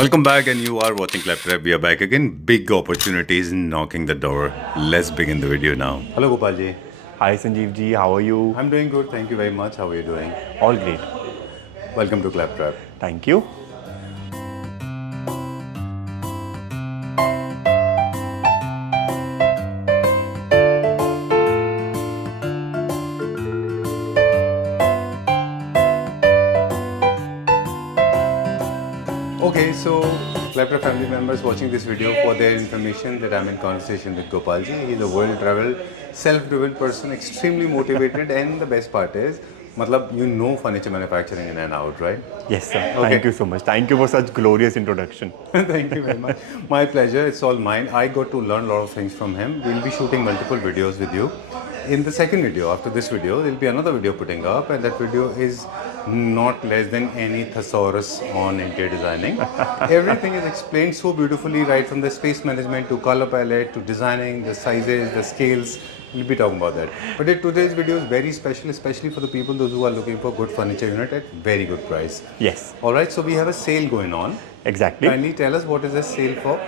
Welcome back, and you are watching Claptrap. We are back again. Big opportunities knocking the door. Let's begin the video now. Hello, Gopal ji. Hi Sanjeev ji, how are you? I'm doing good. Thank you very much. How are you doing? All great. Welcome to Claptrap. Thank you. Okay, so Claptrap family members watching this video, for their information, that I'm in conversation with Gopal ji. He's a world-traveled, self-driven person, extremely motivated, and the best part is, matlab, you know furniture manufacturing in and out, right? Yes sir. Okay. Thank you so much. Thank you for such glorious introduction. Thank you very much. My pleasure. It's all mine. I got to learn a lot of things from him. We'll be shooting multiple videos with you. In the second video, after this video, there'll be another video putting up, and that video is not less than any thesaurus on interior designing. Everything is explained so beautifully, right from the space management to color palette to designing, the sizes, the scales. We'll be talking about that. But today's video is very special, especially for the people those who are looking for good furniture unit at very good price. Yes. All right. So we have a sale going on. Exactly. Kindly tell us, what is this sale for?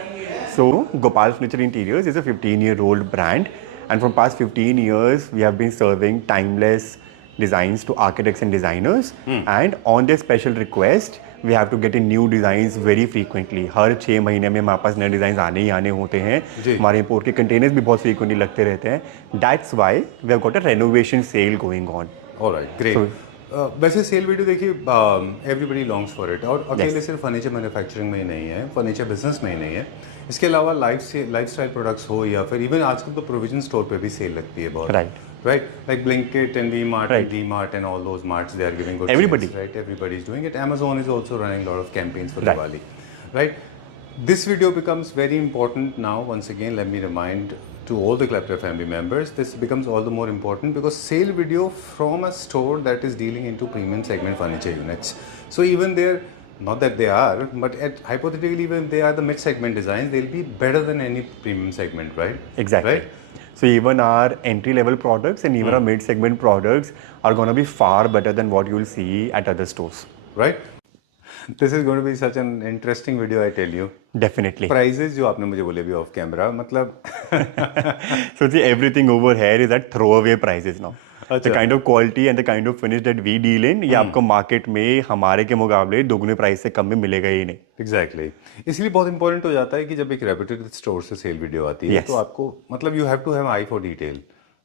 So Gopal Furniture Interiors is a 15-year-old brand, and from past 15 years we have been serving timeless designs to architects and designers. And on their special request, we have to get in new designs very frequently. हर 6 महीने में हमारे पास नए design आने ही आने होते हैं. हमारे import के कंटेनर्स भी बहुत फ्रीक्वेंटली लगते रहते हैं. That's why we have got a renovation sale going on. All right, great. वैसे सेल वीडियो देखिए, एवरीबडी लॉन्ग्स फॉर इट, और अकेले सिर्फ फर्नीचर मैन्युफैक्चरिंग में ही नहीं है, फर्नीचर बिजनेस में ही नहीं है. इसके अलावा लाइफस्टाइल प्रोडक्ट्स हो, या फिर इवन आजकल तो प्रोविजन स्टोर पे भी सेल लगती है बहुत. Right, like Blinkit and V-Mart and D-Mart and all those marts, they are giving good Everybody. sales, right? Everybody is doing it. Amazon is also running a lot of campaigns for Diwali, right? This video becomes very important now. Once again, let me remind to all the Claptrap family members, this becomes all the more important because sale video from a store that is dealing into premium segment furniture units. So even there, not that they are, but hypothetically, even if they are the mid-segment designs, they'll be better than any premium segment, right? Exactly. Right? So even our entry-level products and even our mid-segment products are going to be far better than what you will see at other stores. Right? This is going to be such an interesting video, I tell you. Definitely. Prices जो आपने मुझे बोले भी off camera, मतलब So see, everything over here is at throwaway prices now. The kind of quality and the kind of finish that we deal in, ये आपको market में हमारे के मुकाबले दोगुने प्राइस से कम में मिलेगा ही नहीं. Exactly. इसलिए बहुत इंपॉर्टेंट हो जाता है कि जब एक रेप्यूटेड स्टोर से सेल वीडियो आती है, तो आपको मतलब you have to have eye for detail,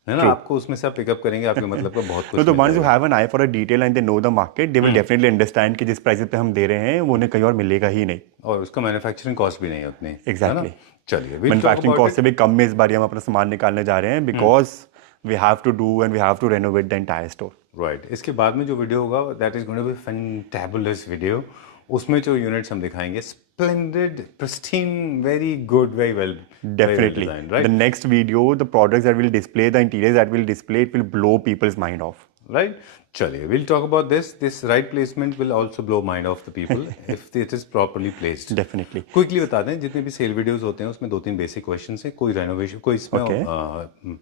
है ना? आपको उसमें से आप पिकअप करेंगे, आपके मतलब का बहुत कुछ. तो once you have an eye for a detail and they know the market, they will definitely understand कि जिस प्राइस पे हम दे रहे हैं वो उन्हें कहीं और मिलेगा ही नहीं, और उसका मैन्युफैक्चरिंग कॉस्ट भी नहीं है उतनी. एग्जैक्टली. चलिए, मैन्युफैक्चरिंग कॉस्ट से भी कम में इस बार हम अपना सामान निकालने जा रहे हैं, because we have to do and we have to renovate the entire store. Right. इसके बाद में जो वीडियो होगा, that is going to be fantabulous video. उसमें जो यूनिट्स हम दिखाएंगे, splendid, pristine, very good, very well. Definitely. Very well designed, right? The next video, the products that will display, the interiors that will display, it will blow people's mind off. Right? चलिए, we'll talk about this. This right placement will also blow mind of the people if it is properly placed. Definitely. Quickly बता दें, जितने भी cell videos होते हैं उसमें 2-3 basic questions हैं. कोई रेनोवेशन, कोई इसमें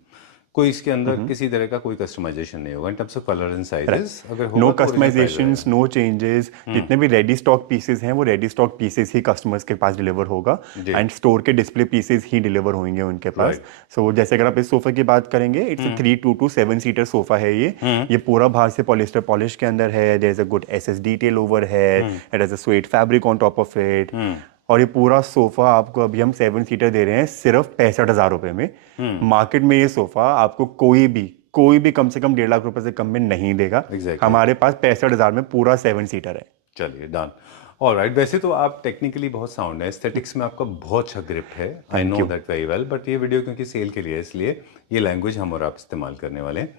कोई इसके अंदर किसी तरह का कोई कस्टमाइजेशन नहीं होगा in terms of colour and sizes. अगर नो कस्टमाइजेशंस, नो चेंजेस. जितने भी रेडी स्टॉक पीसेस हैं वो रेडी स्टॉक पीसेस ही कस्टमर्स के पास डिलीवर होगा, एंड स्टोर के डिस्प्ले पीसेस ही डिलीवर होंगे उनके पास. सो जैसे अगर आप इस सोफे की बात करेंगे, इट्स 322 7 सीटर सोफा है ये पूरा बाहर से पॉलिस्टर पॉलिश के अंदर है. There is a good SS detail over है, it has a suede fabric on top of it, और ये पूरा सोफा आपको अभी हम 7 सीटर दे रहे हैं सिर्फ 65,000 रुपए में. मार्केट में ये सोफा आपको कोई भी कम से कम 1.5 लाख रुपए से कम में नहीं देगा. हमारे पास 65,000 में पूरा 7 सीटर है. चलिए, डन. ऑलराइट. वैसे तो आप टेक्निकली बहुत साउंड है, एस्थेटिक्स में आपका बहुत अच्छा ग्रिप है, I know that very well. But ये वीडियो क्योंकि सेल के लिए है, इसलिए ये लैंग्वेज हम और आप इस्तेमाल करने वाले हैं.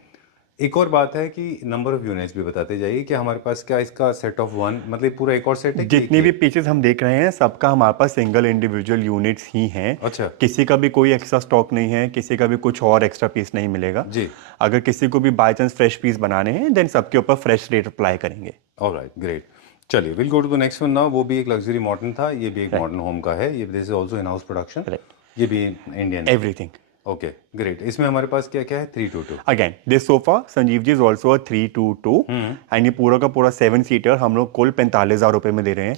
एक और बात है कि नंबर ऑफ यूनिट्स भी बताते जाइए कि हमारे पास क्या इसका सेट ऑफ 1, मतलब पूरा एक और सेट है. जितनी भी पीसेस हम देख रहे हैं सबका हमारे पास सिंगल इंडिविजुअल यूनिट्स ही हैं. अच्छा. किसी का भी कोई एक्स्ट्रा स्टॉक नहीं है, किसी का भी कुछ और एक्स्ट्रा पीस नहीं मिलेगा जी. अगर किसी को भी बाय चांस फ्रेश पीस बनाने हैं, देन सबके ऊपर फ्रेश रेट अप्लाई करेंगे. Alright, great. चलिए, will go to the next one now. वो भी एक लग्जरी मॉडर्न था, ये भी एक मॉडर्न होम का है. ये this is also in house production. ये भी इंडियन, एवरीथिंग. Okay, great. इसमें हमारे पास क्या क्या है? 322. Again this sofa Sanjeev ji is also a 322 and ये पूरा का पूरा 7 सीटर हम लोग कुल 45,000 रुपए में दे रहे हैं.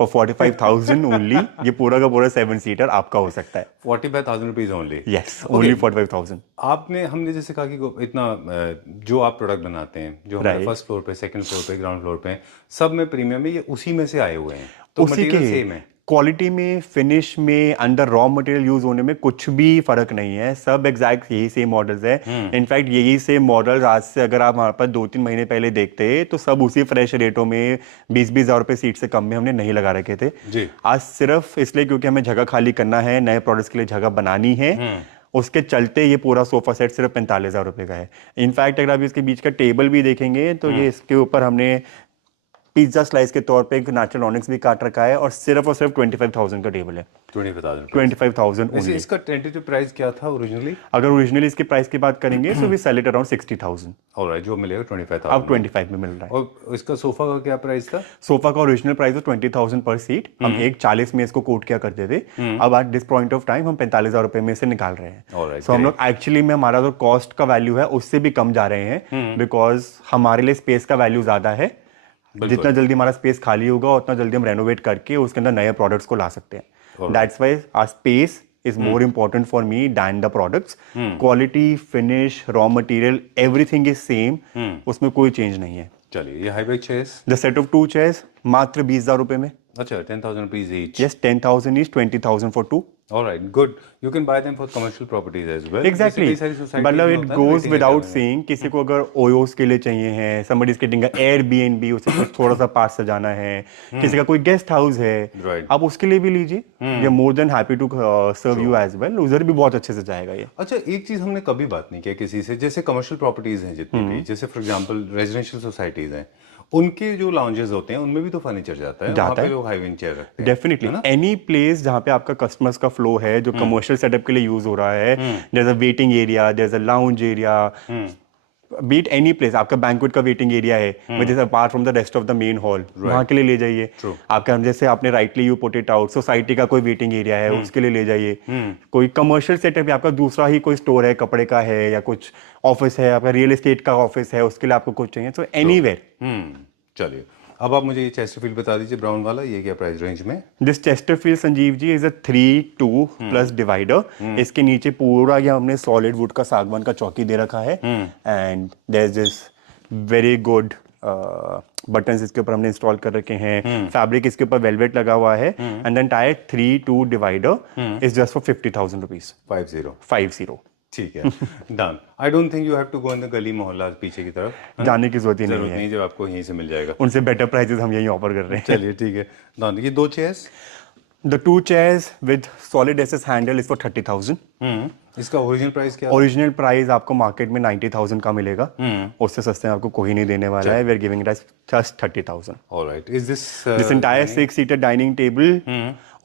फॉर 45,000 ओनली ये पूरा का पूरा 7 सीटर आपका हो सकता है। 45,000 रुपीज ओनली। Yes, only 45,000। हमने जैसे कहा कि इतना जो आप प्रोडक्ट बनाते हैं, जो हमारे फर्स्ट फ्लोर पे, सेकंड फ्लोर पे, ग्राउंड फ्लोर पे, सब में प्रीमियम है, ये उसी में से आए हुए हैं, तो उसी मटेरियल के सेम है। क्वालिटी में, फिनिश में, अंडर रॉ मटेरियल यूज होने में कुछ भी फर्क नहीं है, सब एग्जैक्ट यही सेम मॉडल्स है। इनफैक्ट यही सेम मॉडल आज से अगर आप हमारे पास 2-3 महीने पहले देखते तो सब उसी फ्रेश रेटों में 20-20 हज़ार रुपये सीट से कम में हमने नहीं लगा रखे थे जी। आज सिर्फ इसलिए क्योंकि हमें जगह खाली करना है, नए प्रोडक्ट्स के लिए जगह बनानी है, उसके चलते ये पूरा सोफा सेट सिर्फ 45,000 रुपये का है। इनफैक्ट अगर आप इसके बीच का टेबल भी देखेंगे तो ये इसके ऊपर हमने पिज्जा स्लाइस के तौर पे एक नेचुरल ऑनिक्स भी काट रखा है और सिर्फ 25,000 का टेबल है। 25,000 वैसे इसका टेंटेटिव प्राइस क्या था ओरिजिनली? अगर ओरिजिनली इसके प्राइस की बात करेंगे so we sell it around 60,000। Alright, जो मिलेगा 25,000। अब 25 में मिल रहा है। और इसका सोफा का क्या प्राइस था? सोफा का ओरिजिनल प्राइस 20,000 पर सीट, हम 1,40 में इसको कोट किया करते थे। अब at this point of time हम 45,000 रुपए में से निकाल रहे हैं। सो हम लोग एक्चुअली में हमारा जो कॉस्ट का वैल्यू है उससे भी कम जा रहे हैं, बिकॉज हमारे लिए स्पेस का वैल्यू ज्यादा है। जितना जल्दी हमारा स्पेस खाली होगा उतना जल्दी हम रेनोवेट करके उसके अंदर नए प्रोडक्ट्स को ला सकते हैं। That's why our space is more important for me than the products. Quality, finish, raw material, everything is same. उसमें कोई चेंज नहीं है। चलिए, ये high back chairs, The set of 2 chairs मात्र 20,000 रुपए में। अच्छा, 10,000 rupees each. Yes, 10,000 each, 20,000 for 2. All right, good. You can buy them for commercial properties as well. Exactly. मतलब it goes without saying, किसी को अगर ओयोस के लिए चाहिए है, somebody is getting an Airbnb, उसे कुछ थोड़ा सा पास सजाना है, किसी का कोई गेस्ट हाउस है, Right. आप उसके लिए भी लीजिए। We are more than happy to serve you as well. उधर भी बहुत अच्छे से जाएगा ये। अच्छा, एक चीज हमने कभी बात नहीं किया किसी से, जैसे कमर्शियल प्रॉपर्टीज हैं जितनी भी, जैसे फॉर एग्जांपल रेजिडेंशियल सोसाइटीज हैं, उनके जो लाउंजेस होते हैं उनमें भी तो फर्नीचर जाता है, वहाँ पे लोग हाई विंग चेयर रखते हैं। डेफिनेटली एनी प्लेस जहाँ पे आपका कस्टमर्स का फ्लो है, जो कमर्शियल सेटअप के लिए यूज हो रहा है, there is a waiting area, there is a lounge area, beat any place, आपका बैंक्वेट का वेटिंग एरिया है which is apart from the rest of the main hall, वहाँ के लिए ले जाइए। आपका जैसे आपने rightly you put it out, society का कोई वेटिंग एरिया है उसके लिए ले जाइए। कोई कमर्शियल सेटअप आपका दूसरा ही कोई स्टोर है, कपड़े का है या कुछ ऑफिस है, आपका रियल एस्टेट का ऑफिस है, उसके लिए आपको कुछ चाहिए, सो एनीवेयर। चलिए, अब आप मुझे ये चेस्टरफील्ड बता दीजिए ब्राउन वाला, ये क्या प्राइस रेंज में? This Chesterfield Sanjeev ji is a 3-2 plus divider. इसके नीचे पूरा ये हमने सॉलिड वुड का सागवान का चौकी दे रखा है and there is this very good buttons इसके ऊपर हमने इंस्टॉल कर रखे हैं। फैब्रिक इसके ऊपर वेलवेट लगा हुआ है and then tier 3-2 divider is just for 50,000 rupees. 50। ठीक है, done. I don't think you have to go in the गली मोहल्ला पीछे की तरफ, जाने की जरूरत ही नहीं है, जब आपको यहीं से मिल जाएगा। उनसे बेटर प्राइसेस हम यहीं ऑफर कर रहे हैं। चलिए ठीक है, डन। ये 2 chairs, the 2 chairs with solid SS handle is for 30,000। इसका ओरिजिनल प्राइस क्या? ओरिजिनल प्राइस आपको मार्केट में 90,000 का मिलेगा, उससे सस्ते में आपको कोई नहीं देने वाला है। We are giving it as just 30,000। Alright, is this entire 6 seater dining table,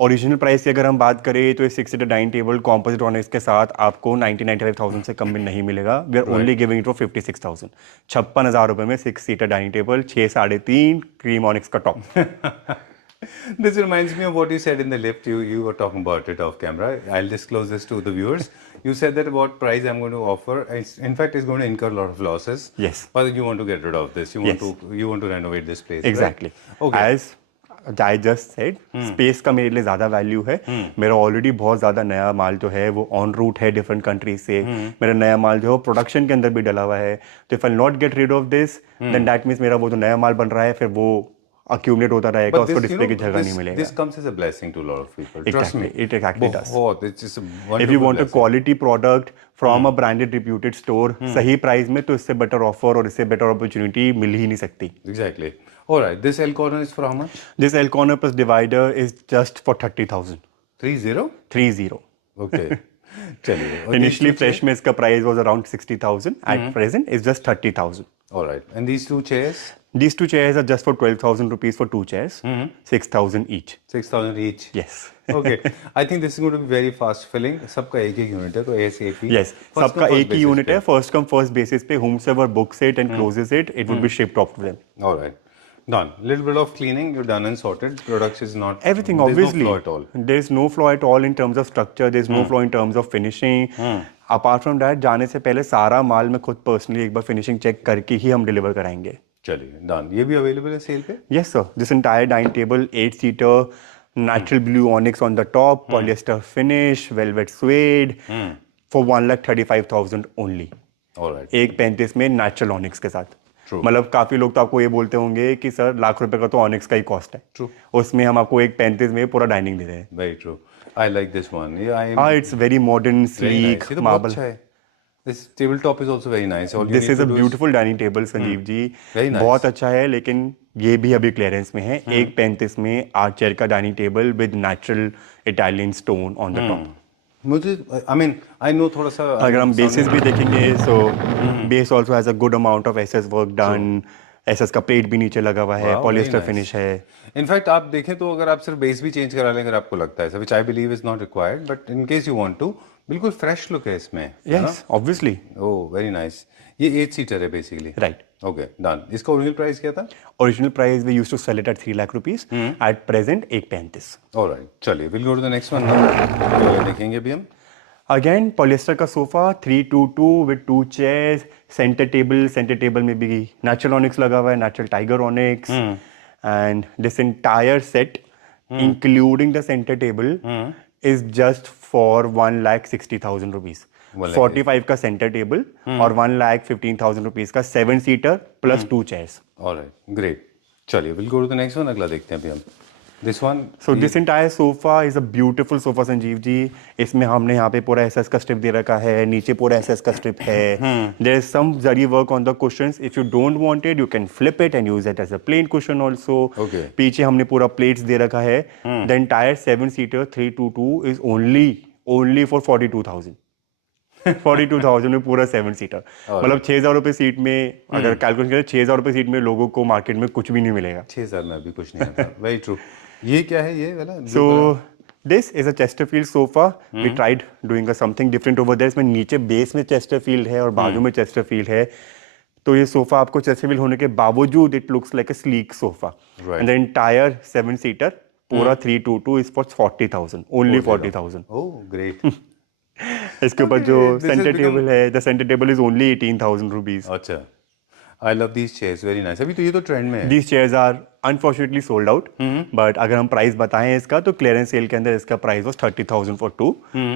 original price की अगर हम बात करें तो 6 seater dining table composite honours के साथ आपको 90,000-95,000 से कम में नहीं मिलेगा। We are only giving it for 56,000। 56,000 रुपए में 6 seater dining table, 6-3.5 cream onyx का top. This reminds me of what you said in the lift. You were talking about it off camera. I'll disclose this to the viewers. You said that what price I'm going to offer. In fact, it's going to incur a lot of losses. Yes. But you want to get rid of this. You want to renovate this place. Exactly. Right? Okay. As I just said, space का मेरे लिए ज्यादा value है। मेरा already बहुत ज्यादा नया माल जो है वो ऑन रूट है डिफरेंट कंट्रीज से। मेरा नया माल जो है प्रोडक्शन के अंदर भी डला हुआ है। तो if I not get rid of this then that means मेरा वो जो नया माल बन रहा है फिर वो accumulate होता रहेगा, उसको डिस्प्ले की जगह नहीं मिलेगा। This comes as a blessing to a lot of people. Trust me. It exactly does. It's just a wonderful If you want a blessing. quality product from a branded reputed store, सही price में, तो इससे better offer और इससे better opportunity मिल ही नहीं सकती। Exactly. All right. This L corner is for how much? This L corner plus divider is just for 30,000. 30? 30. Okay. चलिए। Initially fresh में इसका price was around 60,000. At present is just 30,000. All right. And these 2 chairs? These 2 chairs are just for 12,000 rupees for 2 chairs. 6,000 each. 6,000 each? Yes. Okay. I think this is going to be very fast filling. सबका एक ही unit है, तो ASAP. Yes. सबका एक ही unit है, first come first basis पे whomsoever books it and closes it, it would be shipped off to them. All right. Done. Little bit of cleaning, you're done and sorted. Products is not everything. There's Obviously, no flaw at all. There's no flaw at all in terms of structure. There's no flaw in terms of finishing. Apart from that, जाने से पहले सारा माल मैं खुद personally एक बार finishing check करके ही हम deliver कराएंगे। चलिए डन, ये भी अवेलेबल है सेल पे? Yes, sir. This entire dining table, 8-seater, natural blue onyx on the top, polyester finish, velvet suede, for 1,35,000 only. Alright, 1,35 में नेचुरल ऑनिक्स के साथ। True. मतलब काफी लोग तो आपको ये बोलते होंगे कि सर लाख रुपए का तो ऑनिक्स का ही कॉस्ट है। True. उसमें हम आपको 1,35 में पूरा डाइनिंग दे रहे हैं। Very true, I like this one. ये आई एम हाँ, इट्स वेरी मॉडर्न, स्लीक, ये तो बहुत मार्बल। अच्छा है। This table top is also very nice. All you this need is to a do beautiful dining table Sanjeev ji. Very nice. बहुत अच्छा है, लेकिन ये भी अभी क्लियरेंस में है। 1,35 में आर्चर का dining table with natural Italian stone on the top. मुझे आई मीन आई नो थोड़ा सा अगर हम बेसिस भी देखेंगे, so base also has a good amount of SS work done. SS का प्लेट भी नीचे लगा हुआ है, Wow, polyester very nice. Finish है। इनफैक्ट आप देखें तो अगर आप सिर्फ बेस भी चेंज करा लें अगर आपको लगता है, which I believe is not required, but in case you want to, बिल्कुल फ्रेश लुक है इसमें, है ना? Yes, obviously. Oh very nice. ये 8 सीटर है बेसिकली, राइट। Okay done. इसका ओरिजिनल प्राइस क्या था? Original price we used to sell it at 3 lakh rupees, at present 1,35। Alright, चलिए will go to the next one now. देखेंगे अभी हम। Again polyester का sofa 322 with 2 chairs, centre table में भी नेचुरल ऑनिक्स लगा हुआ है, natural tiger onyx. And this entire set including the centre table is just for 1,60,000 rupees. 45 का सेंटर टेबल और 1,15,000 रुपीज का 7 seater plus 2 chairs. Alright, great. चलिए will go to the next one, अगला देखते हैं अभी हम। This one, so this entire sofa is a beautiful sofa Sanjeev ji. इसमें हमने यहाँ पे पूरा एसएस का स्ट्रिप दे रखा है, नीचे पूरा एसएस का स्ट्रिप है। There is some zari work on the cushions. If you don't want it, you can flip it and use it as a plain cushion also. Okay. पीछे हमने पूरा प्लेट्स दे रखा है। The entire 7 seater 322 is only for 42,000। 42,000 में पूरा 7 seater. मतलब 6,000 रुपए सीट में अगर कैलकुलेट करें, 6,000 रुपए सीट में लोगों को मार्केट में कुछ भी नहीं मिलेगा। 6,000 में अभी कुछ नहीं आता। Very true. ये क्या है ये वाला? So this is a Chesterfield sofa. We tried doing something different over there. इसमें नीचे बेस में Chesterfield है और बाजू में Chesterfield है। तो ये सोफा आपको Chesterfield होने के बावजूद it looks like a sleek sofa. Right. And the entire 7 seater पूरा 322 is for 40,000. Only 40,000. Oh great. इसके ऊपर जो this has centre become- table है, the center table is only 18,000 rupees. अच्छा, I love these chairs, very nice. अभी तो ये तो ट्रेंड में है। These chairs are unfortunately sold out. But अगर हम प्राइस बताएं इसका, तो क्लियरेंस सेल के अंदर इसका price was 30,000 for 2.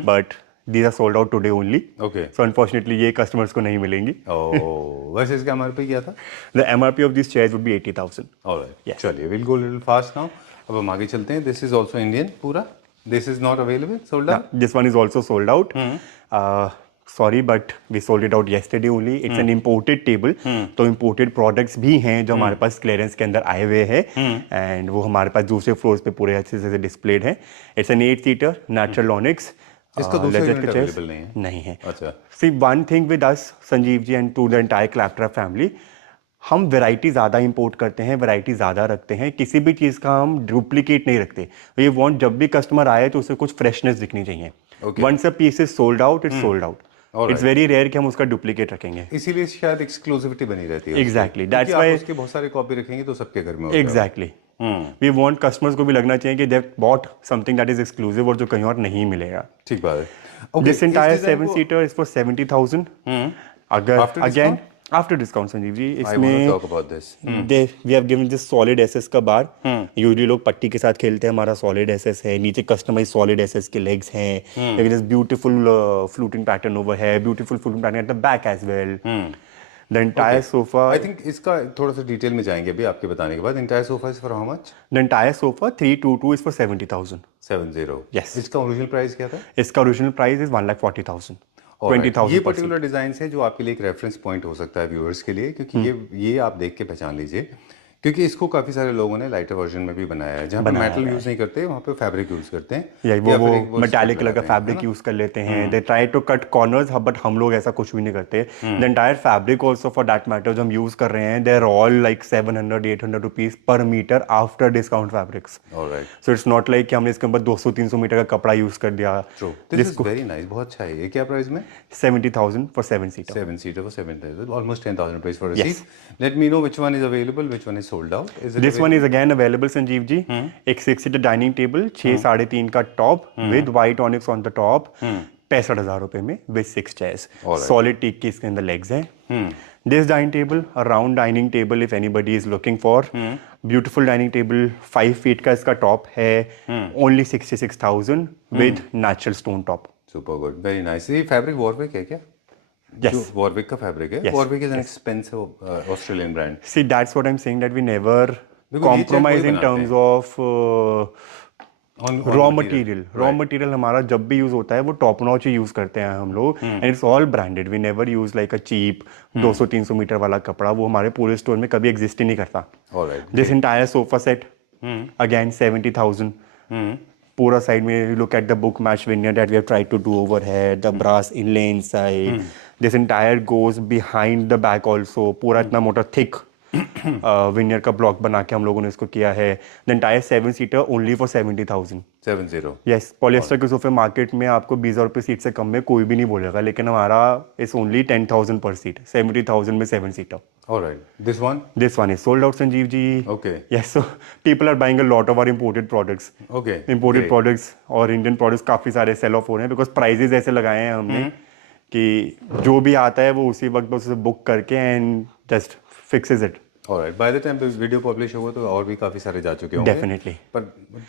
But these are sold out today only. Okay. So unfortunately ये कस्टमर्स को नहीं मिलेंगी. ओह, वैसे इसका MRP क्या था? The MRP of these chairs would be 80,000. Alright, Yes. चलिए will go little fast now. अब हम आगे चलते हैं। दिस इज आल्सो इंडियन पूरा। This is not available, sold out. This one is also sold out. Sorry, but we sold it out yesterday only. It's an imported table. तो imported products भी हैं जो हमारे पास क्लियरेंस के अंदर आए हुए हैं, एंड वो हमारे पास दूसरे फ्लोर्स पे पूरे अच्छे से डिस्प्लेड है। It's an 8 seater natural onyx. इसका दूसरा यूनिट अवेलेबल नहीं है? नहीं है। अच्छा, See, one thing with us, Sanjeev ji, and to the entire Claptrap family, हम वैरायटी ज़्यादा इंपोर्ट करते हैं, वैरायटी ज़्यादा रखते हैं, किसी भी चीज़ का हम डुप्लीकेट नहीं रखते। ये वांट जब भी कस्टमर आए तो उसे कुछ फ्रेशनेस दिखनी चाहिए। Okay. Once a piece is sold out, it's sold out. It's very rare कि हम उसका डुप्लीकेट रखेंगे। इसीलिए शायद एक्सक्लूसिविटी बनी रहती है। Exactly. उसकी। That's क्योंकि why- आप उसके बहुत सारे कॉपी रखेंगे तो सबके घर में होगा। एग्जैक्टली। वी वांट कस्टमर्स को भी लगना चाहिए कि they bought something that is exclusive और जो कहीं और नहीं मिलेगा। ठीक बात है। Okay, दिस इस एंटायर design 7 को- सीटर इज फॉर 70,000। अगर After अगेन discount? After discount Sanjeev ji, I want to इसमें talk about this. We have given this solid SS का बार। यूजुअली लोग पट्टी के साथ खेलते हैं, हमारा सॉलिड एसएस है। नीचे कस्टमाइज सॉलिड एसएस के लेग्स हैं, लेकिन this beautiful fluting pattern over है, beautiful fluting pattern at the back as well. The entire sofa, I think इसका थोड़ा सा डिटेल में जाएंगे अभी आपके बताने के बाद। Entire sofa is for how much? The entire sofa 322 is for 70,000। 70। Yes. इसका ओरिजिनल प्राइस क्या था? इसका ओरिजिनल प्राइस इज 1,40,000। Alright. 20,000 ये per पर्टिकुलर डिजाइन है जो आपके लिए एक रेफरेंस पॉइंट हो सकता है व्यूअर्स के लिए, क्योंकि ये आप देख के पहचान लीजिए, क्योंकि इसको काफी सारे लोगों ने लाइटर वर्जन में भी बनाया है। जहाँ पे मेटल यूज नहीं करते, वहाँ पे फैब्रिक यूज करते हैं, या या फिर वो एक मेटालिक कलर का लगाते हैं, है फैब्रिक यूज कर लेते हैं। They try to cut corners, but हम लोग ऐसा कुछ भी नहीं करते। The entire fabric also for that matter जो हम यूज कर रहे हैं, they are all like 700-800 rupees per metre after discount fabrics. Alright, so it's not like कि हमने इसके ऊपर 200-300 मीटर का कपड़ा यूज कर दिया। True. This is very nice, बहुत अच्छा है। ये क्या प्राइस में? 70,000 for 7 seater. 7 seater for 7,000, almost 10,000 rupees for a Yes. seat. Let me know which one is available, which one is sold out. Is it this one is again available Sanjeev ji. एक 6 seater dining table, 6-3.5 का top with white onyx on the top, 65,000 रुपए में with 6 chairs. Alright. Solid teak की इसके अंदर legs हैं। This dining table, a round dining table, if anybody is looking for. Beautiful dining table, 5 feet का इसका top है, only 66,000 with natural stone top. Super good, very nice. ये fabric Warwick है क्या? Yes. जो Warwick का fabric है? Yes. Warwick is an expensive Australian brand. See, that's what I'm saying, that we never Because ये compromise कोई in बनाते terms of On raw material. Raw material हमारा जब भी यूज होता है वो टॉप नॉच ही यूज करते हैं हम लोग, and it's all branded. We never use like a cheap 200-300 metre वाला कपड़ा. वो हमारे पूरे स्टोर में कभी एग्जिस्ट ही नहीं करता. Alright. This entire sofa set again 70,000. पूरा साइड में look at the book match veneer that we have tried to do over here, the brass inlay inside. This entire goes behind the back also. पूरा इतना मोटा thick veneer का block बना के हम लोगों ने इसको किया है. The entire 7 seater only for 70,000. 70. Yes, polyester के सोफे मार्केट में आपको 20,000 रुपये सीट से कम में कोई भी नहीं बोलेगा, लेकिन हमारा इज ओनली 10,000 पर सीट. 70,000 में 7 seater. Alright. This one? This one is sold out, Sanjeev ji. Okay. Yes, so people are buying a lot of our imported products. Okay. Imported Great. products और इंडियन प्रोडक्ट्स काफ़ी सारे cell of हो रहे हैं because prizes ऐसे लगाए हैं हमने कि जो भी आता है वो उसी वक्त बस उसे बुक करके and just fixes it. Alright. By the time this video publish होगा तो और भी काफी सारे जा चुके होंगे. Definitely. But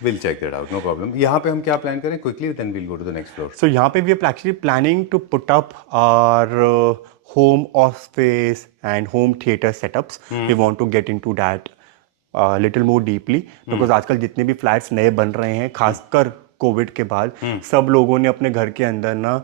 we'll check that out. No problem. यहाँ पे हम क्या plan करें quickly, then we'll go to the next floor. So यहाँ पे we are actually planning to put up our home office and home theater setups. We want to get into that little more deeply because आजकल जितने भी flats नए बन रहे हैं खासकर कोविड के बाद सब लोगों ने अपने घर के अंदर ना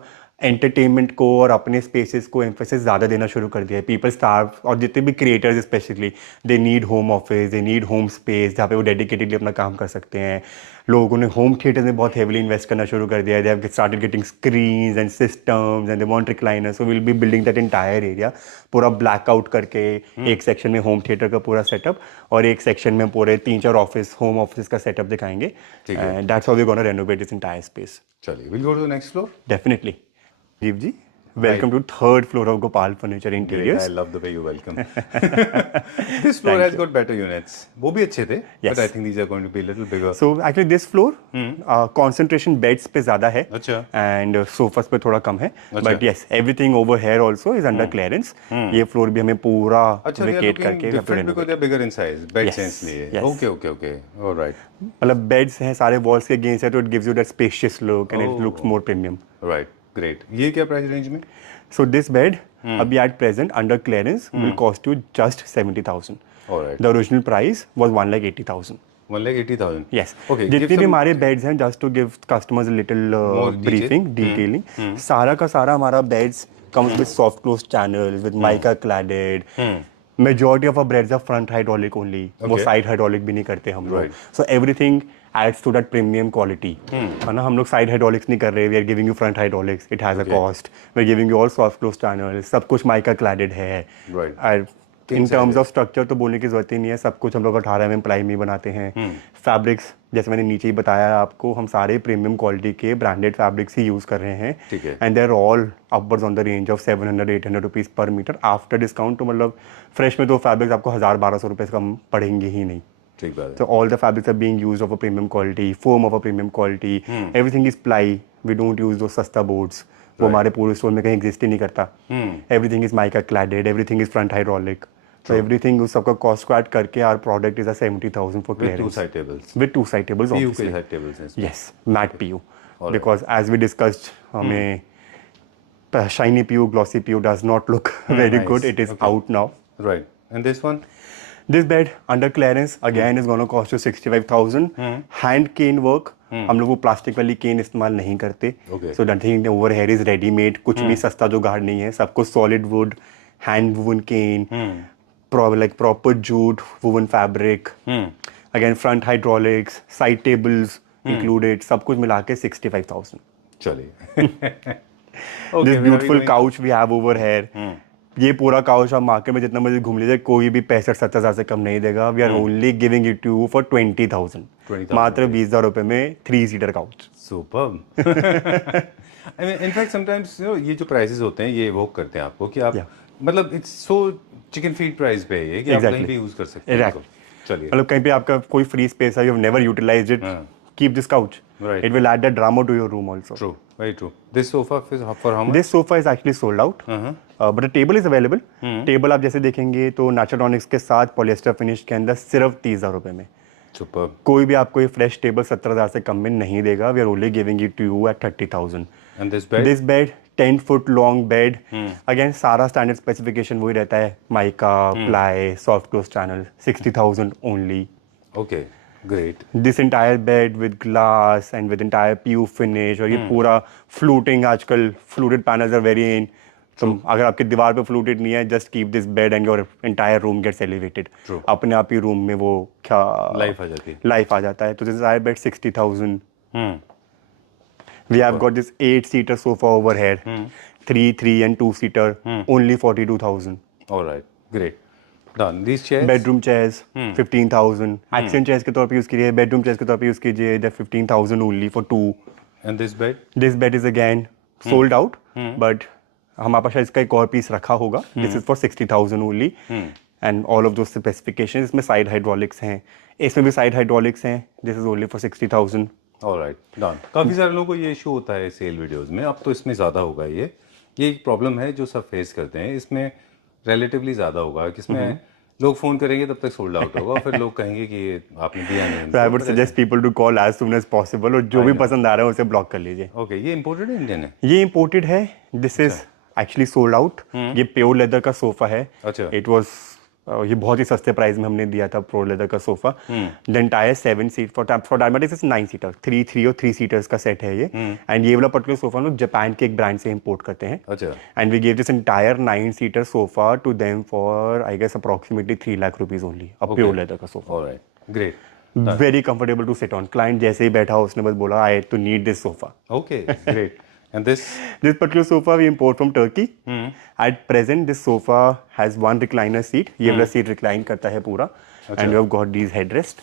एंटरटेनमेंट को और अपने स्पेसेस को एम्फेसिस ज़्यादा देना शुरू कर दिया है. पीपल स्टार्व और जितने भी creators specially they need home office, they need home space जहाँ पे वो डेडिकेटेडली अपना काम कर सकते हैं. लोगों ने होम थिएटर में बहुत हेवली इन्वेस्ट करना शुरू कर दिया है. They have started getting screens and systems and they want recliners. So will be building that entire area. पूरा ब्लैकआउट करके एक सेक्शन में होम थिएटर का पूरा सेटअप और एक सेक्शन में पूरे 3-4 ऑफिस होम ऑफिस का सेटअप दिखाएंगे. And that's how we gonna renovate this entire space. चलिए, we'll go to the next floor. Definitely. Jeev ji, welcome to third floor of Gopal Furniture Interiors. Great, I love the way you welcome. This floor has got better units. वो भी अच्छे थे, Yes. but I think these are going to be a little bigger. So actually this floor concentration beds पे ज़्यादा है अच्छा. and sofas पे थोड़ा कम है. अच्छा. But yes, everything over here also is under clearance. ये floor भी हमें पूरा अच्छा, they are vacate looking करके different because they are bigger in size. Bed Yes, sense लिए. yes. Okay. All right. मतलब बेड्स हैं सारे वॉल्स के अगेंस्ट है तो it gives you that spacious look and it looks more premium. Right. Great. ये क्या प्राइस रेंज में? So this bed अभी at present under clearance will cost you just 70,000. All right. The original price was 1,80,000. 1,80,000. Yes. Okay. जितने give भी some- हमारे beds हैं just to give customers a little briefing detailing, सारा का सारा हमारा beds comes with soft close channels with mica cladded. Majority of our beds are front hydraulic only. वो Okay. Side hydraulic भी नहीं करते हम लोग. Right. So everything adds to that premium quality. है ना, हम लोग साइड hydraulics नहीं कर रहे. We are giving you front hydraulics. It has a Okay. cost. We are giving you all soft close channels. सब कुछ mica cladded है. Right. In terms of structure तो बोलने की जरूरत ही नहीं है. सब कुछ हम लोग 18 mm प्लाई में बनाते हैं. फैब्रिक्स जैसे मैंने नीचे ही बताया आपको, हम सारे प्रीमियम क्वालिटी के ब्रांडेड फैब्रिक्स ही यूज़ कर रहे हैं. ठीक है. And they are all upwards on the range of 700-800 rupees per metre after discount. तो मतलब फ्रेश में तो फैब्रिक्स आपको 1,000-1,200 रुपये से कम पड़ेंगे ही नहीं. ठीक बात है. So all the fabrics are being used of a premium quality, foam of a premium quality. Everything is ply. We don't use those सस्ता boards. वो हमारे पूरे स्टोर में कहीं एग्जिस्ट ही नहीं करता. Everything is mica cladded. Everything is front hydraulic. So everything उस सबका cost को add करके our product is a 70,000 for With two clearance. side tables. With two side tables PU के obviously. side tables हैं इसमें. Yes, matte PU. Alright. Because as we discussed, हमें shiny PU, glossy PU does not look very Nice. good. It is Okay. out now. Right. And this one? This bed under clearance again is going to cost you 65,000. Hand cane work. हम लोग वो plastic वाली केन इस्तेमाल नहीं करते. Okay. So nothing over here is ready made. कुछ भी सस्ता जुगाड़ नहीं है. सब कुछ solid wood, hand woven cane, like proper jute woven fabric. Again front hydraulics, side tables included. सब कुछ मिला के 65,000. चलिए. This where are we beautiful going? couch we have over here. ये पूरा काउच आप मार्केट में जितना मर्जी घूम लीजिए कोई भी 65-70,000 से कम नहीं देगा. We are only giving it to for 20,000. 20,000 मात्र 20,000 रुपए में three seater couch. Superb. I mean, in fact, sometimes ये जो प्राइसेस होते हैं ये evoke करते हैं आपको कि आप Yeah. मतलब it's so chicken feed price पे है कि आप Exactly. कहीं भी यूज कर सकते हैं. Exactly. इसको. चलिए. मतलब कहीं पे आपका कोई फ्री स्पेस है, you have never utilised it, keep this couch. Right. It will add that drama to your room also. True. Very true. This sofa is for how much? This sofa is actually sold out, but the table is available. Table आप जैसे देखेंगे तो Naturonics के साथ polyester finish के अंदर सिर्फ 30,000 रुपए में. Superb. कोई भी आपको ये फ्रेश टेबल 17,000 से कम में नहीं देगा. We are only giving it to you at 30,000. And this bed? This bed 10 foot long bed. Again सारा स्टैंडर्ड स्पेसिफिकेशन वही रहता है. Mica, ply, soft close channel. 60,000 only. Okay, great. This entire bed with glass and with entire PU finish. और ये पूरा fluting, आजकल fluted panels are very in. तो अगर आपकी दीवार पे फ्लूटेड नहीं है, just keep this bed and your entire room gets elevated. अपने आप ही रूम में वो क्या लाइफ आ जाती है. लाइफ आ जाता है. तो this entire bed 60,000. We have got this 8-seater sofa over here, 3 and 2-seater, only 42,000. All right, great. Done. These chairs? Bedroom chairs, 15,000. Accent chairs के तौर पे यूज कीजिए, bedroom chairs के तौर पे यूज कीजिए, they're 15,000 only for 2. And this bed? This bed is again sold out, but हमारे पास इसका एक और पीस रखा होगा. This is for 60,000 only, and all of those specifications. इसमें side hydraulics हैं, इसमें भी side hydraulics हैं. This is only for 60,000. Alright, done. काफ़ी सारे लोगों को ये इशू होता है सेल वीडियोस में. अब तो इसमें ज़्यादा होगा ये एक प्रॉब्लम है जो सब फेस करते हैं. इसमें रिलेटिवली ज़्यादा होगा कि इसमें लोग फ़ोन करेंगे तब तक सोल्ड आउट होगा. फिर लोग कहेंगे कि ये आपने दिया नहीं. So I would suggest people to call as soon as possible. और जो भी पसंद आ रहा है उसे ब्लॉक कर लीजिए. ओके, ये इम्पोर्टेड है इंडियन है? ये इम्पोर्टेड है. This is actually sold out. ये प्योर लेदर का सोफा है. अच्छा. इट वाज ये बहुत ही सस्ते प्राइस में हमने दिया था प्योर लेदर का sofa. The entire 7 seat for डायमेटिक्स इज 9 सीटर. 3 और 3 सीटर्स का सेट है ये. एंड ये वाला पर्टिकुलर सोफा लोग जापान के एक ब्रांड से इंपोर्ट करते हैं. अच्छा. And we give this entire nine seater sofa to them for I guess approximately 3 lakh rupees only. A pure leather का sofa. Alright, great. Very comfortable to sit on. Client जैसे ही बैठा उसने बस बोला I too need this sofa. Okay, great. And this particular sofa we import from Turkey. At present, this sofa has one recliner seat. ये वाला seat recline करता है पूरा. And you have got these headrest.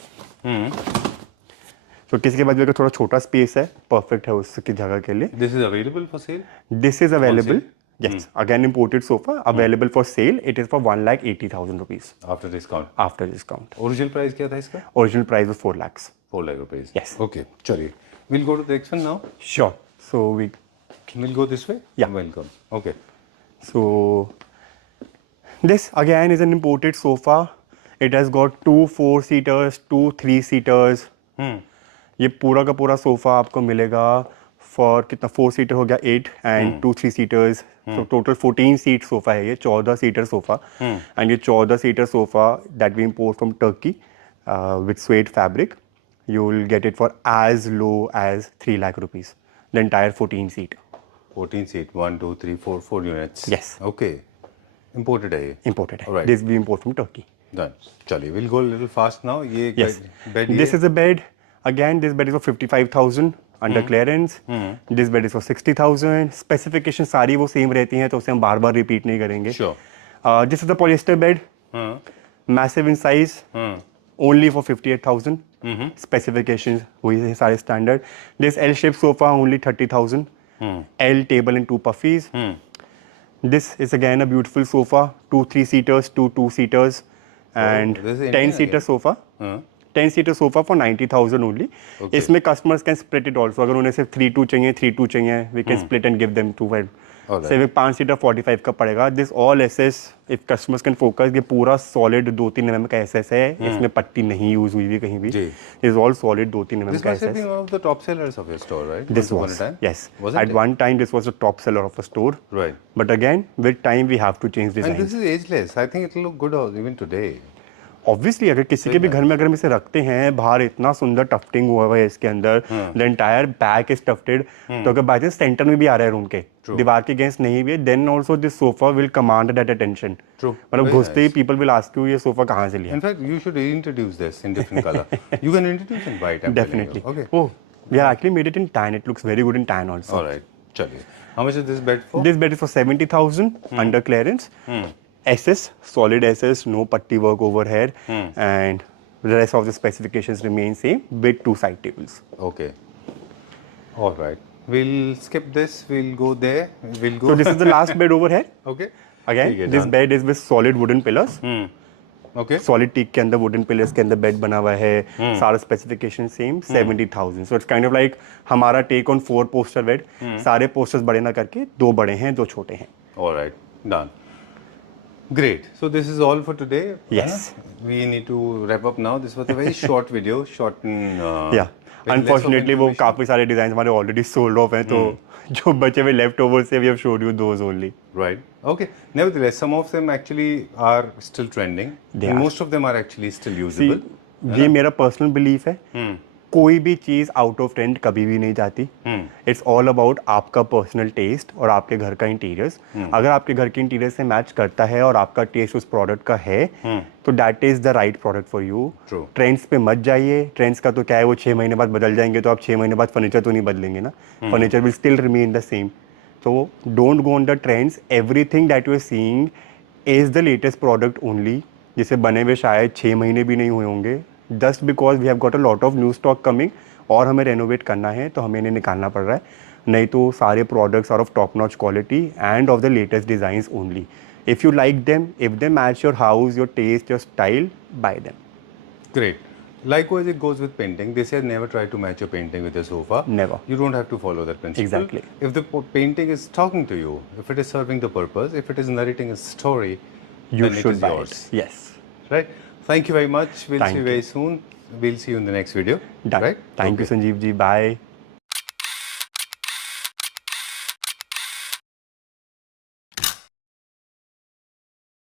So किसी के पास भी अगर थोड़ा छोटा space है, perfect है उसकी जगह के लिए. This is available for sale? This is available. Yes, again imported sofa available for sale. It is for 1,80,000 rupees. After discount? After discount. Original price क्या था इसका? Original price was 4 lakhs. 4 lakh rupees. Yes. Okay, चलिए. We'll go to the next one now. Sure. So We'll go this way? Yeah. Welcome. Okay. So this again is an imported sofa. It has got 2 4-seaters, 2 3-seaters. ये पूरा का पूरा sofa आपको मिलेगा for कितना 4-सीटर हो गया 8 एंड 2 3-सीटर्स. तो टोटल 14 सीट सोफा है ये. 14 सीटर सोफा. एंड ये 14 seater sofa that we import from Turkey with suede fabric. You will get it for as low as 3 lakh rupees. The entire 14 seat. 14 seat, 1, 2, 3, 4 units. Yes. Okay. Imported है ये. Imported है. Alright. This we import from Turkey. Done. चलिए, we'll go a little fast now. ये Yes. bed This is a bed. Again, this bed is for 55,000 under clearance. This bed is for 60,000. Specification सारी वो same रहती हैं तो उसे हम बार बार repeat नहीं करेंगे. Sure. This is a polyester bed. Massive in size. Only for 58,000. Specifications वही है सारे standard. This L-shaped sofa only 30,000. L table and 2 puffies. This is again a beautiful sofa. 2 3-seaters, 2 2-seaters, and this is 10-seater sofa. 10-seater sofa for 90,000 only. Okay. इसमें customers can split it also. अगर उन्हें सिर्फ 3-2 चाहिए, 3-2 चाहिए, we can split and give them 2 bed. सिर्फ एक 5-सीटर 45 का पड़ेगा. This all SS if customers can focus. ये पूरा सॉलिड 2-3 mm का एसएस है. इसमें पट्टी नहीं यूज हुई भी कहीं भी. इज ऑल सॉलिड 2-3 mm का SS. This must have been one of the top sellers of your store, right? This was, yes. Was At one time, this was the top seller of a store. Right. But again, with time, we have to change design. And this is ageless. I think it will look good even today. Obviously अगर किसी के भी घर में अगर हम इसे रखते हैं, बाहर इतना सुंदर टफ्टिंग हुआ है इसके अंदर. The entire back is tufted. तो अगर बाय चांस सेंटर में भी आ रहा है रूम के, दीवार के अगेंस्ट नहीं भी है, then also this sofa will command that attention. मतलब घुसते ही पीपल विल आस्क यू ये सोफा कहाँ से लिया. In fact, you should reintroduce this in different color. You can introduce in white. Definitely. Okay. Oh, we have actually made it in tan. It looks very good in tan also. All right. चलिए. How much is this bed for? This bed is for 70,000 under clearance. SS, solid SS, no putty work over here, and the rest of the specifications remain same with 2 side tables. Okay. All right. We'll skip this. We'll go there. We'll go. So this is the last bed over here. Okay. Again, this bed is with solid wooden pillars. Okay. Solid teak के अंदर wooden pillars के अंदर bed बना हुआ है, सारा specification same, 70,000. So it's kind of like हमारा take on 4 poster bed. सारे पोस्टर्स बड़े ना करके 2 बड़े हैं 2 छोटे हैं. All right, done. Great. So this is all for today. Yes. We need to wrap up now. This was a very short video, short and या अनफॉर्चुनेटली वो काफी सारे डिजाइन हमारे ऑलरेडी सोल्ड ऑफ हैं, तो जो बचे हुए लेफ्ट ओवर से we have showed you those only. Right. Okay. Nevertheless, some of them actually are still trending. They and are. most of them are actually still usable. ये मेरा personal belief है, कोई भी चीज आउट ऑफ ट्रेंड कभी भी नहीं जाती. इट्स ऑल अबाउट आपका पर्सनल टेस्ट और आपके घर का इंटीरियर्स. अगर आपके घर के इंटीरियर से मैच करता है और आपका टेस्ट उस प्रोडक्ट का है, तो that is the right product for you. True. Trends पे मत जाइए. ट्रेंड्स का तो क्या है, वो 6 महीने बाद बदल जाएंगे, तो आप 6 महीने बाद फर्नीचर तो नहीं बदलेंगे ना. Furniture will still remain the same. तो don't go on the trends. Everything that you are seeing is the latest product only, जिसे बने हुए शायद 6 महीने भी नहीं हुए होंगे. Just because we have got a lot of new stock coming और हमें रेनोवेट करना है, तो हमें इन्हें निकालना पड़ रहा है. नहीं तो सारे products are of top notch quality and of the latest designs only. If you like them, if they match your house, your taste, your style, buy them. Great. Likewise, it goes with painting. They say never try to match your painting with your sofa. Never. You don't have to follow that principle. Exactly. If the painting is talking to you, if it is serving the purpose, if it is narrating a story, You then should it is buy yours. it. Yes. Right? Thank you very much. We'll Thank see you very soon. We'll see you in the next video. Done. Right? Thank you, Sanjeev ji. Bye.